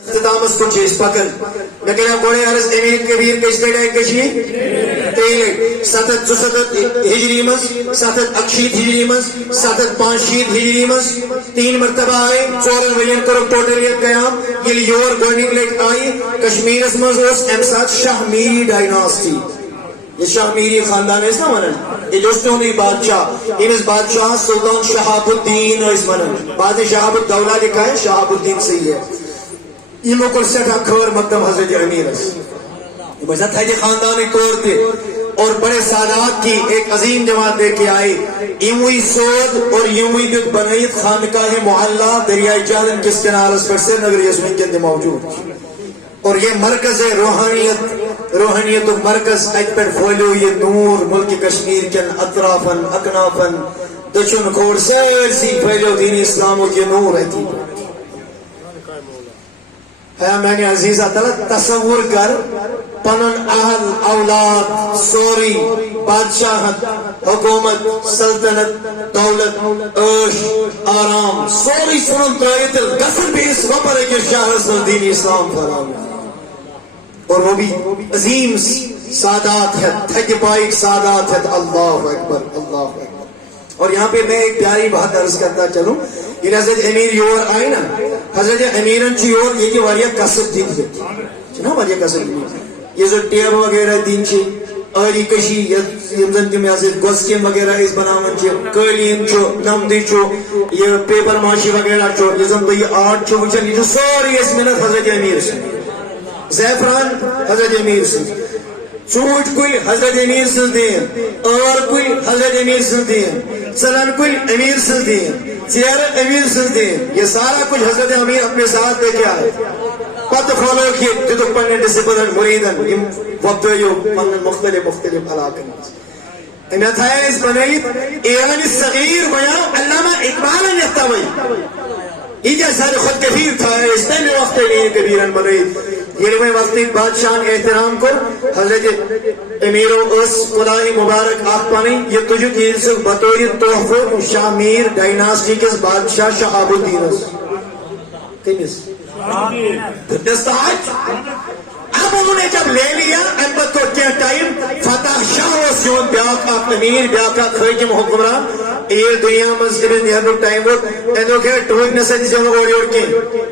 اختتامس کو چیز پکن لیکن گوڑے عرض امیر کبیر کشتے ڈائے کشی تیلے ستت چوستت ہجری مز ستت اکشید ہجری مز ستت پانشید ہجری مز 3 مرتبہ آئے 14 ورین کرو ٹوٹلیت قیام یہ یور گورننگ لیٹ آئی کشمیر اس مز اس امسات شاہ میری ڈائناسٹی یہ شاہ میری خاندان ہے اس نا منن یہ دوستوں نے بادشاہ ان اس بادشاہ سلطان شہاب الدین اس منن بعد شہاب الدولہ لکھا ہے شہاب الدین صحیح ہے یہ لوگ سٹھا خبر مقدم حضرت امیر بس حج خاندانی طور پہ اور بڑے سادات کی ایک عظیم جماعت دے کے آئی ایموی سود اور ایموی دت بنائیت خانقاہ معلّہ دریائے جہلم کس کنارس پر سے نگر یسمین کے اندر موجود اور یہ مرکز ہے روحانیت و مرکز ایک پر پھولو یہ نور ملک کشمیر کے اطرافن اکنافن دچن کھوڑ سرسی پھولو دین اسلام کے نور ہے تھی ہے میں نے عزیزہ تعالیٰ تصور کر پنن اہل اولاد سوری بادشاہت حکومت سلطنت دولت عیش آرام سوری سنن ترائیت الگسر بھی اس وپر ہے کہ شاہ دین اسلام فرام اور وہ بھی عظیم سادات ہے تھک پائک سادات ہے اللہ اکبر اللہ اکبر اور یہاں پہ میں ایک پیاری بات عرض کرتا چلوں یہ حضرت امیر یور آئی نا حضرت امیرن چی یور یہ کہ واریہ قصد دن ہے چنا واریہ قصد دن یہ جو ٹیب وغیرہ دن چی آری کشی یمزن کی میں حضرت گوسکیم وغیرہ اس بنامن چی قلین چو نمدی چو یہ پیپر ماشی وغیرہ چو یہ زن یہ آرٹ چو وچن یہ جو سوری اس منت حضرت امیر سے زیفران حضرت امیر سے چوٹ کوئی حضرت امیر سے دین اور کوئی حضرت امیر سے دین سلن کوئی امیر سے دین زیارت امیر سے دین یہ سارا کچھ حضرت امیر اپنے ساتھ لے کے آئے پتہ فالو کی جو پڑھنے ڈسپلن مریدن وقت جو مختلف علاقن انہیں تھا اس بنائیت ایرانی صغیر بیان علامہ اقبال نحتوی یہ جیسا خود کفیر تھا اس میں وقت نہیں کبیرن بنائیت یہ میں وقتی بادشاہ احترام کو حضرت امیر اس خدای مبارک آپ پانی یہ تجھے دین سے بطوری تحفہ شاہ میر ڈائناسٹی کے بادشاہ شہاب الدین کنس دستاج اب انہوں نے جب لے لیا امبت کو کیا ٹائم فتح شاہ و سیون بیاک آپ امیر بیاک آپ خیجم حکمران یہ دنیا مذہبی نیادر ٹائم وہ انہوں کہ ٹوک نسل جیسے انہوں اوڑی اوڑ کے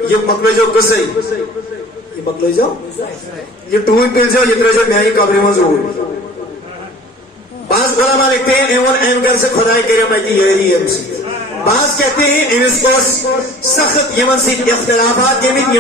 یہ مقبل جو کسی یہ مقبل جو یہ ٹوک پل جو یہ جو میائی قبری مزور بعض علماء لکھتے ہیں ایون اینگل سے خدای کریم ہے کہ یہ ہی ہے بعض کہتے ہیں اس کو سخت یمن سے اختلافات کے بھی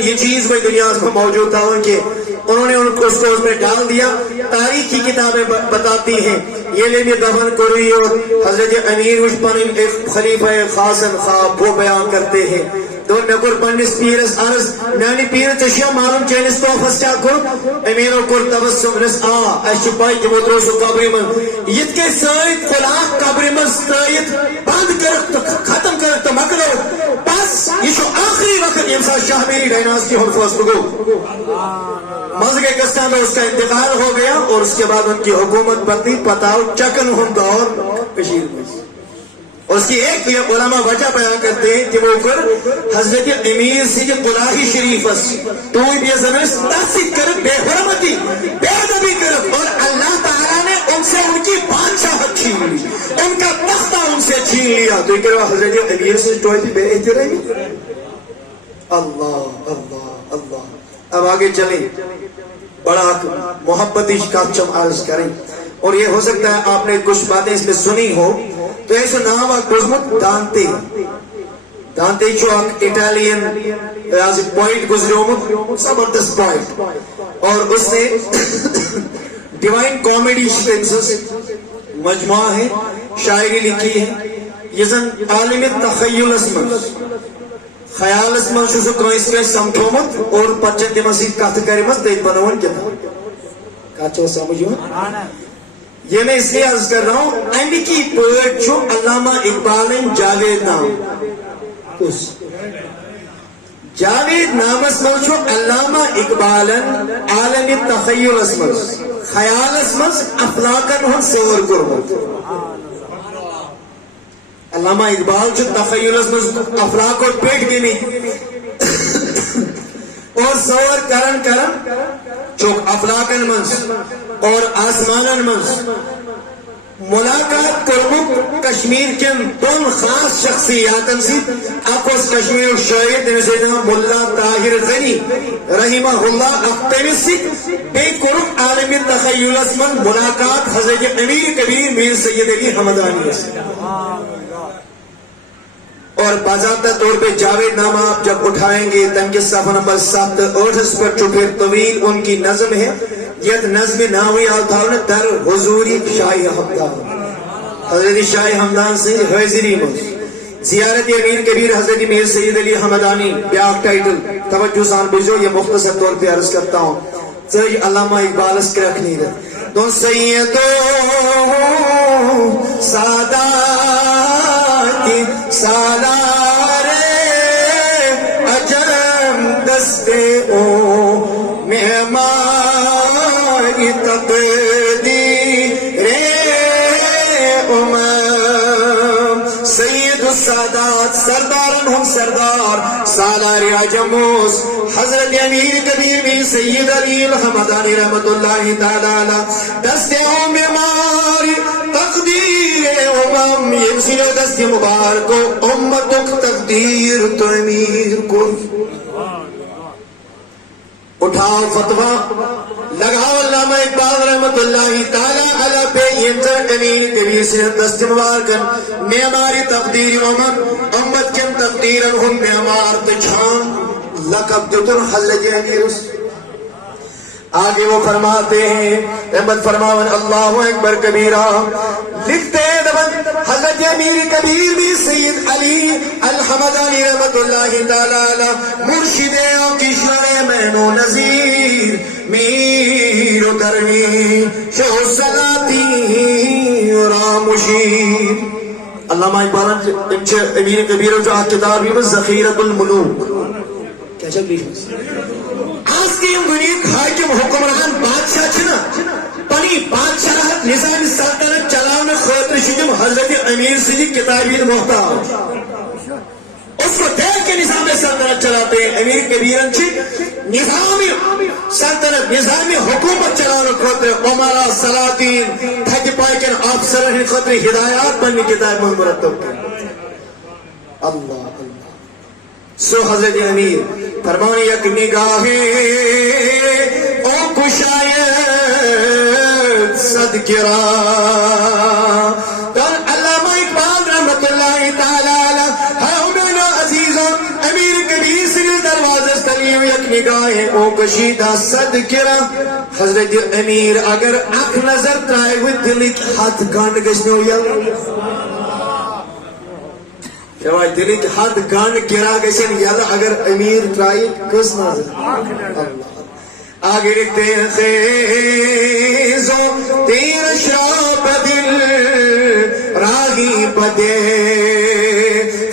یہ چیز وہ دنیا میں موجود تھا ان کے انہوں نے ان کو اس میں ڈال دیا تاریخ کی کتابیں بتاتی ہیں یہ لیے دفن کروی اور حضرت امیر اشپن ایک خلیفہ خاصن خواب وہ بیان کرتے ہیں تو نکر پنس پیرس عرض نانی پیر چشیا معلوم چینس تو فسچا کو امیرو کر تبسم رس اشپائی کی مدرو سو قبری من یہ کے سائد خلاق قبری من سائد بند کر ختم کر تو مکرو بس یہ شو آخری وقت یمسا شاہ میری ڈائناسٹی حرفوز بگو مذہب کستان میں اس کا انتقال ہو گیا اور اس کے بعد ان کی حکومت بڑھتی پتاؤ چکن ہم دور کشیر میں اور اس کی ایک علماء وجہ بیان کرتے ہیں کہ وہ اوپر حضرت امیر سے جو قلاہی شریف تو بھی زمین تحصیل کرت بے حرمتی بے ادبی کرت اور اللہ تعالیٰ نے ان سے ان کی بادشاہت چھین لی ان کا تختہ ان سے چھین لیا تو یہ کہ حضرت امیر سے جو بھی بے احترامی اللہ اللہ اللہ اب آگے چلیں بڑا محبتی کا چم عرض کریں اور یہ ہو سکتا ہے آپ نے کچھ باتیں اس میں سنی ہو تو ایسا نام گزمت دانتے دانتے جو اٹالین پوائنٹ گزرے ہومت زبردست پوائنٹ اور اس نے ڈیوائن کامیڈی مجموعہ ہے شاعری لکھی ہے یہ زن عالم تخیل اسمن خیال اسمن شو کنس کے سمٹھومت اور پچھت مسیح کہت کریمت دیکھ بنون کتا کہا سمجھو یہ میں اس لیے عرض کر رہا ہوں اینڈ کی پوئٹ جو علامہ اقبال جاوید نام اس جاوید نام اسمر جو علامہ اقبال عالم تخیل اسمر خیال اسمر افلاقن ہن سور کرمت علامہ اقبال جو تخیل اسمر افلاق اور پیٹ کے نہیں اور سور کرن چوک افلاکن منز اور آسمانن منز ملاقات کرمک کشمیر کن دون خاص شخصیاتن سی اکوس کشمیر شاعر تمس ملا طاہر غنی رحمہ اللہ تمس سی بے کرم عالمی تخیل من ملاقات حضرت امیر کبیر میر سید علی حمدانی اور باضابطہ طور پہ جاوید نامہ آپ جب اٹھائیں گے تنکہ صفحہ نمبر 7 8 پر جو پھر طویل ان کی نظم ہے یہ نظم ناوی آتاؤں در حضوری شاہی حمدان حضرت شاہی حمدان سے حضری مجھ زیارت امیر کبیر حضرت میر سید علی حمدانی بیاق ٹائٹل توجہ سان بجو یہ مختصر طور پہ عرض کرتا ہوں چاہیے علامہ اقبال اس کے رکھنی ہے تو سیدو ساداتی سالار عجم دستے او مہمان تقدیر امم سید السادات سردارن ہم سردار سالار عجموس حضرت امیر کبیر میں سید علی الحمدانی رحمت اللہ تعالی دست امار تقدیر امم یمسیل دست مبارک امتک تقدیر تو امیر کو اٹھاؤ فتوہ لگاؤ علامہ اقبال رحمت اللہ تعالی علی پہ ینزر امیر کبیر سے دست مبارکن معماری تقدیر امت کن تقدیرن ہم معمار تچھان لقب دتن حضرت امیر آگے وہ فرماتے ہیں رحمت فرماون اللہ اکبر کبیرہ لکھتے ہیں دبن حضرت امیر کبیر بھی سید علی الحمدانی رحمت اللہ تعالی مرشد کشور مینو نظیر میر و کرمی شہ سلاتی رامشیر علامہ اقبال امیر کبیر جو کتاب ہے ذخیرۃ الملوک کیا چل رہی ہے آج کی دنیا حاکم حکمران بادشاہ چھنا پنی بادشاہ نظام سلطنت چلانے خاطر شجم حضرت امیر سے کتابی محتاج اس کو دیکھ کے نظام سلطنت چلاتے ہیں امیر کبیرن چھ نظامی سلطنت نظامی حکومت چلانے خاطر عمرہ سلاطین تھک پائکن افسران خاطر ہدایات بننے کتاب میں مرتب کر اللہ سو حضرت امیر فرمانی یک نگاہ او کشایت صدقرا تو علامہ اقبال رحمت اللہ تعالی ہمیں عزیزوں امیر کبیر سے دروازہ تلیم یک نگاہ او کشیدہ صدقرا حضرت امیر اگر اک نظر ترائے ہوئے دلک ہاتھ گانڈ گشنے ہو یا شوائی دلی کے ہاتھ گانڈ گرا گشن یادا اگر امیر ترائی کس نظر آگے لکھتے ہیں خیزو تیر شراب دل راہی بدے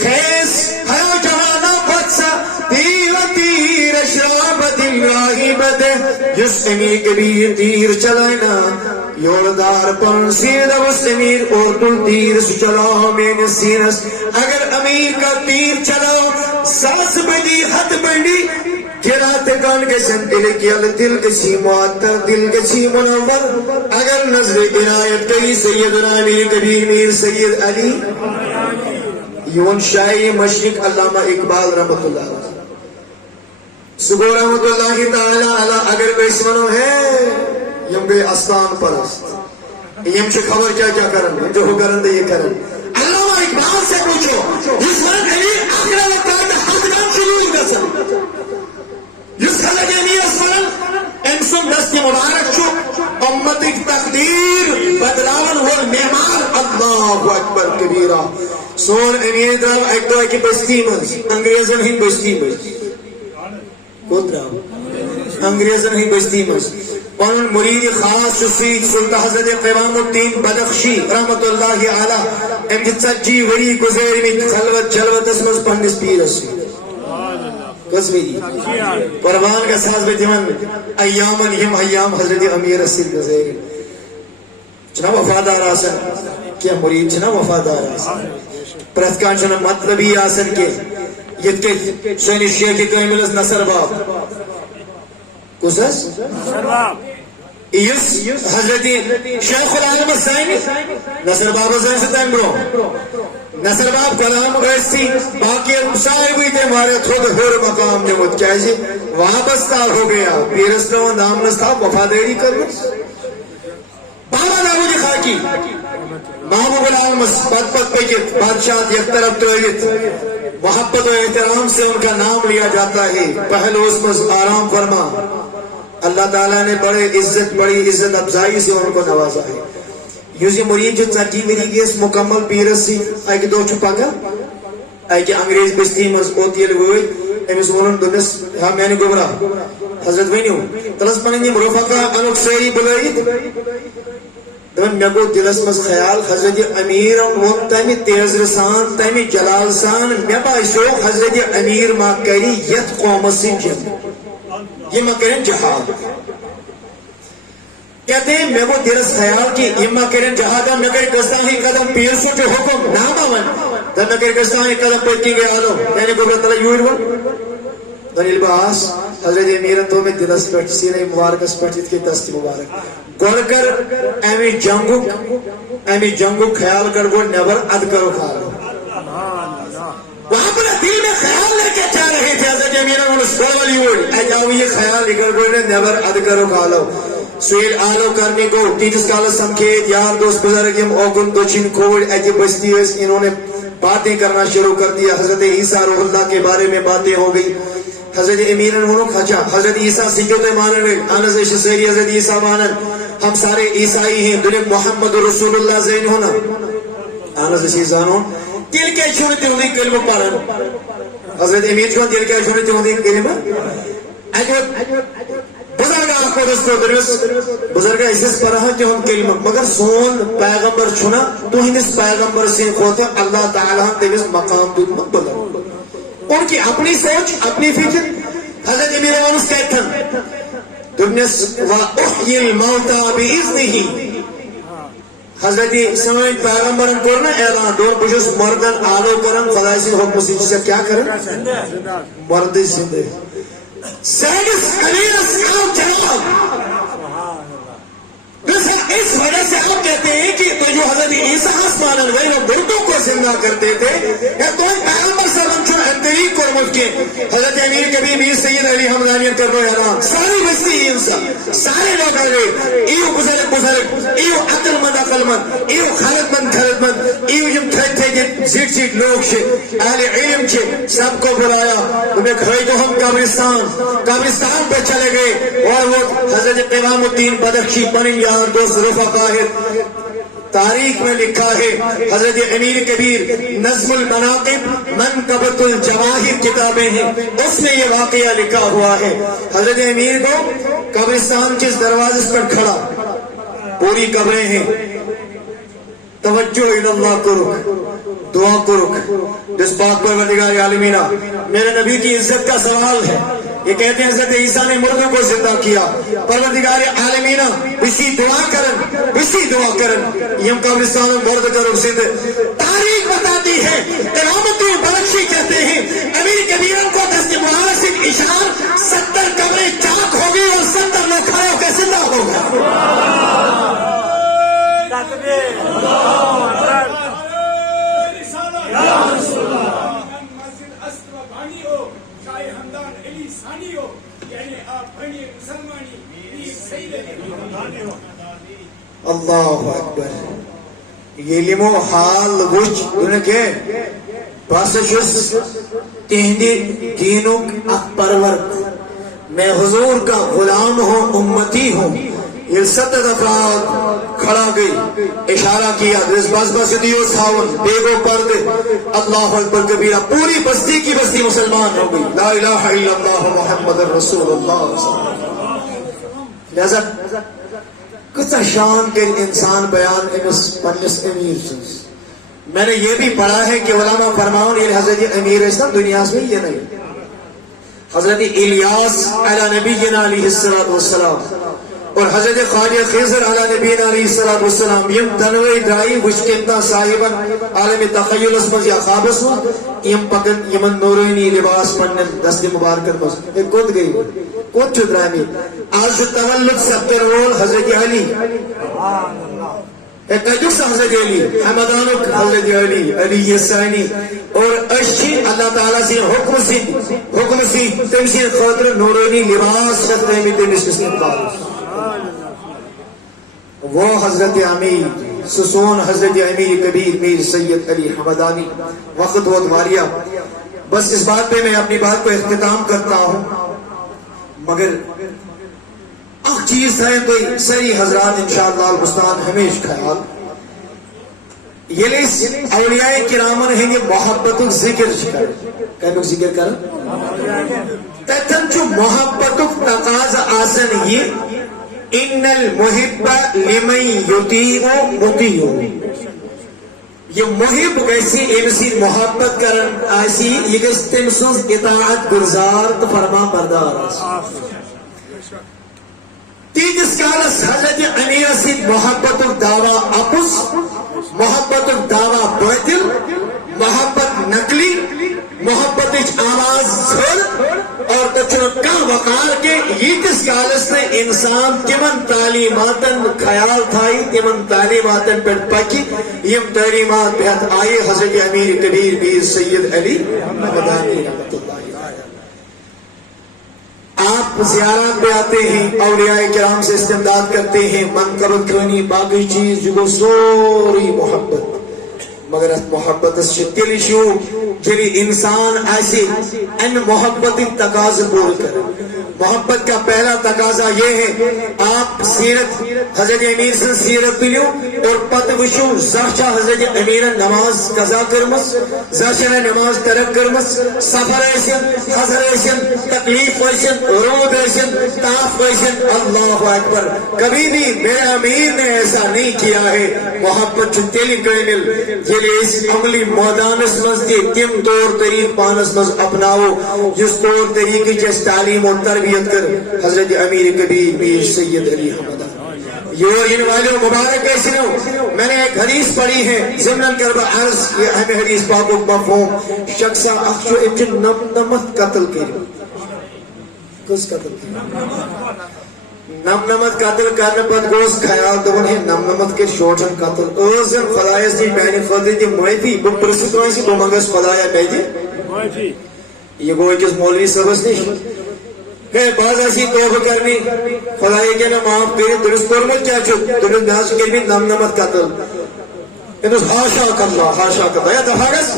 خیز ہیو جوانا پتسا تیر شراب دل راہی بدے جس امیر کبیر تیر چلائنا یوردار پن سیدہ اس امیر اور تل تیر سے چلاؤ میں نے سینس اگر امیر کا تیر چلاؤ ساس بڑی حد بڑی گراتے گان کے سن دل کی دل کسی معطر دل کسی منور اگر نظر عنایت کئی سیدنا امیر کبیر میر سید علی یون شاعری مشرق علامہ اقبال رحمت اللہ سگو رحمت اللہ تعالی علی اگر کوئی سنو ہے یم گئی آستان پرست یم سے خبر کیا کیا کرن جو ہو کرن دے یہ کرن علامہ اقبال سے پوچھو جس وقت امیر آخرہ وقت آتا حد نام شروع کر سن جس خلق امیر اسفرن انسان دست مبارک چھو امت ایک تقدیر بدلاون ہو مہمان اللہ اکبر کبیرہ سون امیر درام ایک دو ایک بستی مز انگریزن ہی بستی مز کون درام انگریزن ہی بستی مز اور مرید خاص سید سلطہ حضرت قیوام الدین بدخشی رحمت اللہ علیہ امجد سجی وری گزیر میں خلوت جلوت اسمز پندس پیر اسی کس بھی قربان کا ساز بے دیون ایامن ہم ایام حضرت امیر اسید گزیر چنا وفادار آسن کیا مرید چنا وفادار آسن پرتکان چنا مطلبی آسن کے یہ کہ سینی شیخ کمیلس نصر باب کس یس حضرت شیخ العالم الزینی نصر بابا زین سے تم برو نصر باب کلام ایسی باقی صاحب ہوئی تھے ہمارے تھوڑے ہور مقام نمت کیا جی وابستہ ہو گیا پیرستوں نامنس تھا وفاداری کرنس بابا داود خاکی محبوب العالم پت پت پیکت بادشاہ یک طرف تویت محبت و احترام سے ان کا نام لیا جاتا ہے پہلو اس میں آرام فرما اللہ تعالیٰ نے بڑی عزت افزائی سے ان کو نوازا ہے یوزی مرید جو چٹی میری گیس مکمل پیرس سی آئی کہ دو چھپا گا آئی کہ انگریز بستی مز اوتی لگوئی امیس ونن دنس ہاں میں نے گبرا حضرت وینیو تلس پننی مرفقہ انوک سیری بلائید دمن میں کو دلس مز خیال حضرت امیر ون تیمی تیز رسان تیمی جلال سان میں بائیسو حضرت امیر ما کری یت قوم سن جن یہ ماں کریں جہاد کہتے ہیں میں وہ درس خیال کی یہ ماں کریں جہاد میں کریں کستانی قدم پیر سو جو حکم نام آمن در میں کریں کستانی قدم پیٹی گئے آلو میں نے گبرت اللہ یوئی رون دنی الباس حضرت امیرن تو میں درس پیٹ سینہ مبارک اس پیٹ جت کی دستی مبارک گوڑ کر ایمی جنگو خیال کر گوڑ نیبر اد کرو کھالو وہاں پر دل میں خیال لے کے چاہ رہے تھے حضرت امیرن انہوں سکول والی ہوئی اجاو یہ خیال نکل گوڑ نیبر اد کرو کھالو سویل آلو کرنے کو تیجس کالا سمکھیت یار دوست بزرگیم اوگن دو چین کوڑ ایجی بستی ہے انہوں نے باتیں کرنا شروع کر دیا حضرت عیسیٰ روح اللہ کے بارے میں باتیں ہو گئی حضرت امیرن انہوں کھچا حضرت عیسیٰ سنجھوتے مانن رہے آنز شسیری حضرت عیسیٰ مانن ہم سارے عیسائی ہیں دنیا محمد رسول اللہ زین ہونا آنز شیزانوں دل کے چھوڑتے ہوئی کلمہ پارن حضرت امیر چھوڑ دل کے چھوڑتے ہوئی کلمہ بزرگ آنکھو دستو درس بزرگ اسس پر ہے جو ہم کلمہ مگر سون پیغمبر چھنا تو ہندس پیغمبر سے کھوتے اللہ تعالیٰ تیوز مقام دود مقبل ان کی اپنی سوچ اپنی فکر حضرت امیر وانس کہتن دنس وَأُحْيِ الْمَوْتَى بِإِذْنِهِ حضرت سوائن پیغمبرن کرنا اعلان دور بجس مردن آلو کرن خدای سے حکم سے جسے کیا کرن مرد زندے سیدس امیر اسلام جناب اس وجہ سے آپ کہتے ہیں کہ تو جو حضرت عیسیٰ آسمان الوئی وہ مردوں کو زندہ کرتے تھے یا تو پیغمبر صلی اللہ علیہ وسلم اندریق کو مفکے حضرت امیر کبھی امیر سید علی حمدانیت کر رہے اعلان ساری بستی انسان سارے لوگ آگے ایو بزرگ ایو عقل مند ایو خالد مند ایو جم تھے زیٹ لوگ چھے اہل علم چھے سب کو بلایا انہیں کھائی تو ہم قبرستان پہ چلے گئے اور وہ حضرت قیام الدین بدخشی بنن یار دوست رفقا ہے تاریخ میں لکھا ہے حضرت امیر کبیر نظم المناقب منقبۃ الجواہر کتابیں ہیں اس میں یہ واقعہ لکھا ہوا ہے حضرت امیر کو قبرستان کے دروازے پر کھڑا پوری قبریں ہیں توجہ اللہ کرو دعا کرو جس بات پر پروردگار عالمینہ میرے نبی کی عزت کا سوال ہے یہ کہتے ہیں حضرت عیسیٰ نے مردوں کو زندہ کیا پروردگار عالمینہ بسی دعا کرن یہ ہم قبرستان مرد کرو زندہ تاریخ بتاتی ہے قیامت بدخشی کہتے ہیں امیر کبیرن کو دست مبارک سے اشار 70 قبریں چاک ہوگی اور 70 لوگ کھڑے ہو کے زندہ ہوگا اللہ اکبر یہ لمو حال وچ انہیں کہ بس چھس تہندی دینک پرور میں حضور کا غلام ہوں امتی ہوں یہ 70 افراد کھڑا گئی اشارہ کیا بس دیو ساون بیگو پرد اللہ اکبر کبیرہ پوری بستی کی بستی مسلمان ہو گئی لا الہ الا اللہ محمد رسول اللہ لہذا کتا شان کے انسان بیان پنس امیر سنس میں نے یہ بھی پڑھا ہے کہ علماء فرماؤں یہ حضرت امیر اسلام دنیا میں یہ نہیں حضرت الیاس علی نبینا علیہ السلام اور حضرت خواجہ خضر علی نبینا علیہ السلام یم تنوی درائی وشکتنا صاحبا عالم تخیل اسمز یا خوابس یم پکن یمن نورینی لباس پڑھن دست مبارکت مز کود گئی کود چود رامی آج تولد سبتر رول حضرت علی ایک حضرت علی حمدانک حضرت علی علی یسانی اور اشی اللہ تعالیٰ سے حکم سی تمسی خاطر نورانی لباس رکھنے میں تمس کس نے وہ حضرت امیر سسون حضرت امیر کبیر میر سید علی حمدانی وقت وقت ماریا بس اس بات پہ میں اپنی بات کو اختتام کرتا ہوں مگر اخ چیز ہے کوئی سری حضرات انشاءاللہ البستان ہمیش خیال یہ لیس اولیاء کرامن ہیں یہ محبت ذکر کر کہنو ذکر کر تتن چو محبت تقاض آسن یہ ان المحب لمن یطیع مطیع یہ محب کیسی امسی محبت کرن آسی یہ گیس تمسوز اطاعت گرزار تو فرما بردار تیجس کالس حضرت امیر سے محبت الدعویٰ اپس محبت الدعویٰ باطل محبت نقلی محبت آواز سر اور کچھ کا وقار کے یہ کس کالس نے انسان تمن تعلیماتن خیال تھائی تمن تعلیماتن پر پکی یم تعلیمات بہت آئے حضرت امیر کبیر میر سید علی حمدانی رحمت اللہ آپ زیارات پہ آتے ہیں اولیاء کرام سے استمداد کرتے ہیں منقبت کھونی باقی چیز جو سوری محبت مگر اس محبت اس دل شو جلی انسان ایسے ان محبت تقاضا پور کرے محبت کا پہلا تقاضا یہ ہے آپ سیرت حضرت امیر سے سیرت پلیو اور پتہ وشو زہچہ حضرت امیر نماز قضا کرمس زہچہ نماز ترک کرمس سفر ایسن حضر ایسن تکلیف ایسن رود ایسن تاف ایسن اللہ اکبر کبھی بھی میرے امیر نے ایسا نہیں کیا ہے محبت جو تیلی کرنل جلی اس عملی مودانس مزدی تم طور طریق پانس مز اپناو جس طور طریقی جس تعلیم و تربیت کر حضرت امیر کبیر میر سید علی حمدانی یہ ان والے مبارک ایسے نو میں نے ایک حدیث پڑھی ہے ضمن کربا عرض یہ ہمیں حدیث پاک و مفہوم شخصا اخشو اچن نمت قتل کے کس قتل کے نمت قتل کرنے پر گوز خیال دون ہے نمت کے شوٹن قتل اوزن خدایس دی بینی خدای دی معیفی بپرسی تو ایسی بمگس خدایہ بیجی یہ گوئی کس مولوی سبس نہیں کہ بعض ایسی توبہ کرنی خدای کے نام آپ کریں درست کرنے کیا چھو درست ناس کرنی نمت قتل انہوں حاشا کاللہ یا تفاقس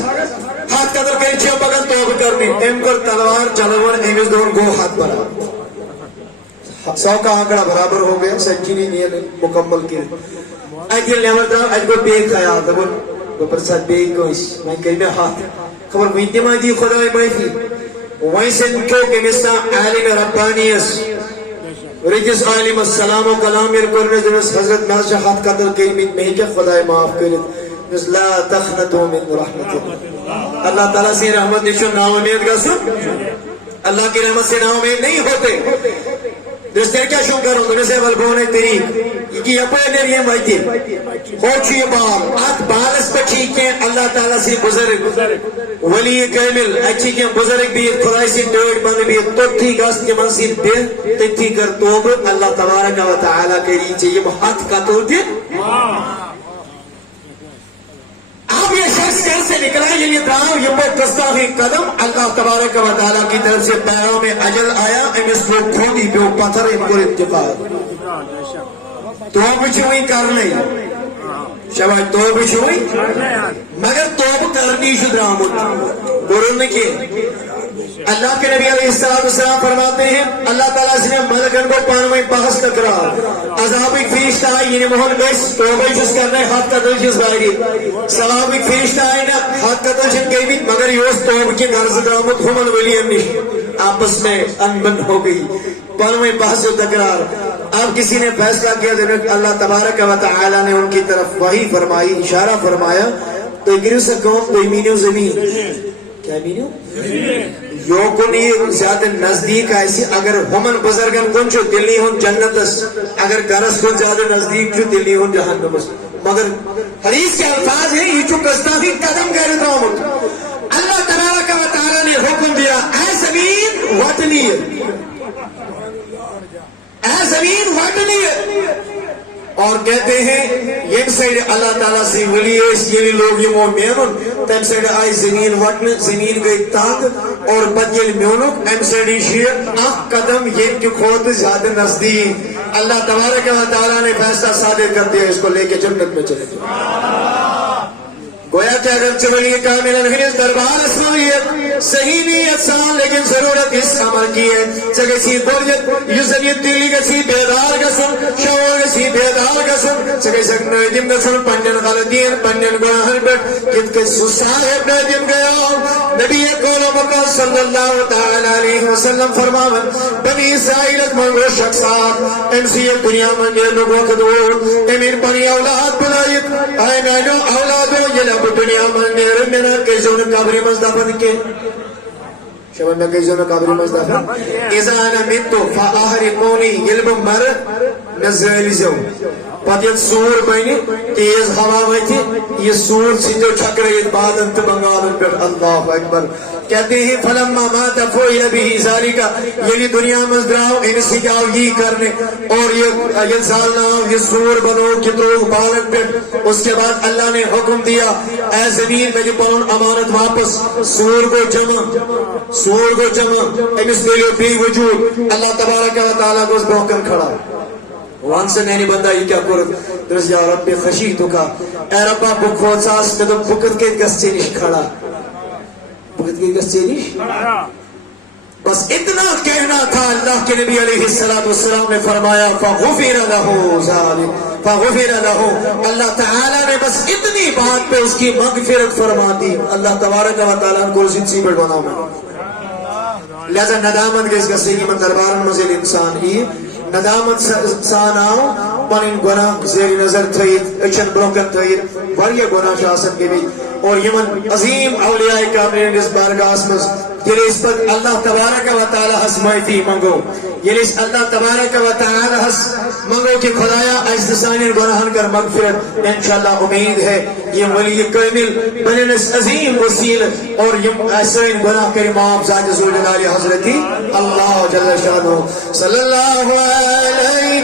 ہاتھ قتل کریں چھو بگن توبہ کرنی ام کر تلوار چلوان امیز دون گو ہاتھ برابر 100 کا آنکڑا برابر ہو گیا سنچینی نیل مکمل کی اجل لیول دا اجگو بیگ خیال دا وہ پرساد بیگ کو اس میں کلمہ ہاتھ خبر وینتی ماں دی خدای مائفی ویسن کیوں کہ مثلا عالم ربانیس رجس عالم السلام و کلام ارکرنے جنس حضرت ناشا ہاتھ قدر کلمت میں کیا خدای معاف کرت جس لا تخنتو من رحمت اللہ تعالیٰ سے رحمت نشو نا امید کا سن اللہ کی رحمت سے نا امید نہیں ہوتے دوستر کیا شو کرو تو نسے والبونے طریق یہ اپنے نریے مائتی ہو چوئے بار آت بالس پچھی کے اللہ تعالیٰ سے بزرگ ولی کامل اچھی کے بزرگ بھی خدای سے ڈوڑ بند بھی تو تھی گاست کے منصیب دے تھی کر توب اللہ تبارک و تعالیٰ کے لیے چاہیے ہاتھ کا تو دے آپ یہ شخص کہاں سے نکلا ہے یہ دعاؤں یہ پر تصداقی قدم اللہ تبارک و تعالیٰ کی طرف سے پیغام اجل آیا امس کو کھوڑی پہ پتھر ان کو اتفاق توب چھوئی کر لیں شبہ توب چھوئی مگر توب کرنی شد رامت بولنے کی اللہ کے نبی علیہ السلام فرماتے ہیں اللہ تعالیٰ سے ملکن کو پانویں بحث تکرار عذابی فرشتہ آئی یعنی محل بیس توبہ جس کرنے ہاتھ کا دلچس بائری ثوابی فرشتہ آئی نا ہاتھ کا دلچن گئی بھی مگر یہ توبہ کی غرض درامت ہمن ولی امنی آپس میں انبن ہو گئی پانویں بحث و تکرار اب کسی نے فیصلہ کیا دیکھ اللہ تبارک و تعالیٰ نے ان کی طرف وحی فرمائی اشارہ فرمایا تو گرو سے کون کوئی مینو زمین کیا مینو یوکن یہ زیادہ نزدیک آئی اگر ہمن بزرگن کن چو دلی ہون جنتس اگر گرس کن زیادہ نزدیک چو دلی ہون جہنمس مگر حدیث کے الفاظ ہیں یہ چو گستاخی قدم گئے درامت اللہ تبارک و تعالی نے حکم دیا اے زمین وطنی اے زمین وطنی اور کہتے ہیں یہ سائڈ اللہ تعالیٰ سے ولی یہ لوگ یہ مومن تم سائڈ آئی زمین وٹن زمین گئی تانگ اور بدل میونک ام سائڈ قدم یہ کی خود زیادہ نزدیک اللہ تبارک و تعالیٰ نے فیصلہ صادر کر دیا اس کو لے کے جنت میں چلے گویا کہ اگر چولی کامل انہرز دربار اسمائیت صحیح نیت سان لیکن ضرورت اس عمل کی ہے چگہ سی برجت یوزنیت دلی گسی بیدار گسن شعور گسی بیدار گسن چگہ سک نائدم گسن پنجن غلطین پنجن گناہن بیٹ کت کے صاحب نائدم گیا نبی قول مقام صلی اللہ تعالی علیہ وسلم فرماون بنی اسرائیلت من وہ شخصات انسیت دنیا من یہ لوگوں کدور امیر بنی اولاد بلائیت آئے نائنو اولادو یہ دنیا من نیرن مینا کیسون قبری مزدفن کے شبنہ کیسون قبری مزدفن اذا انا متو فاحرقونی یلب مر نزلی زو پت یہ سور بینی تیز ہوا ہوئی یہ سور سیدھو چھکرید بادن تو بنگالن پر اللہ اکبر کہتے ہیں فلما مات فوئل به ذالکا یعنی دنیا مزدراؤ انسی جاؤ یہ کرنے اور یہ سالنا یہ سور بنو کترو بالن پر اس کے بعد اللہ نے حکم دیا اے زمین میں پون امانت واپس سور کو جمع امس لیے بھی وجود اللہ تبارک و تعالیٰ کو اس بروکن کھڑا وہاں سے نہیں بندہ یہ کیا کرد درس یا رب خشیتو کا اے ربا بکھوت ساس میں تو بکت کے گسچے نش کھڑا بکت کے گسچے نش بس اتنا کہنا تھا اللہ کے نبی علیہ السلام نے فرمایا فغفر له ذلك فغفر له اللہ تعالیٰ نے بس اتنی بات پہ اس کی مغفرت فرما دی اللہ تبارک و تعالیٰ کو زندگی پر بنا میں لہذا ندامت کے اس گسے کی من دربارن مزید انسان ہی ندامت سان آؤ پنن گناہ زیر نظر تھئیت اچھن بروکن تھئیت واریہ گناہ شاسن کے بھی اور یمن عظیم اولیاء کاملین اس بارگاہ میں یہ اس پر اللہ تبارک و تعالی ہس معافی منگو یہ اللہ تبارک و تعالی ہس منگو کہ خدایا اجتسانی گناہن کر مغفرت انشاءاللہ امید ہے یہ ولی کامل بنن اس عظیم وسیل اور یہ ایسے گناہ کریم آپ ذات ذو جلال حضرتی اللہ جل شانہ صلی اللہ علیہ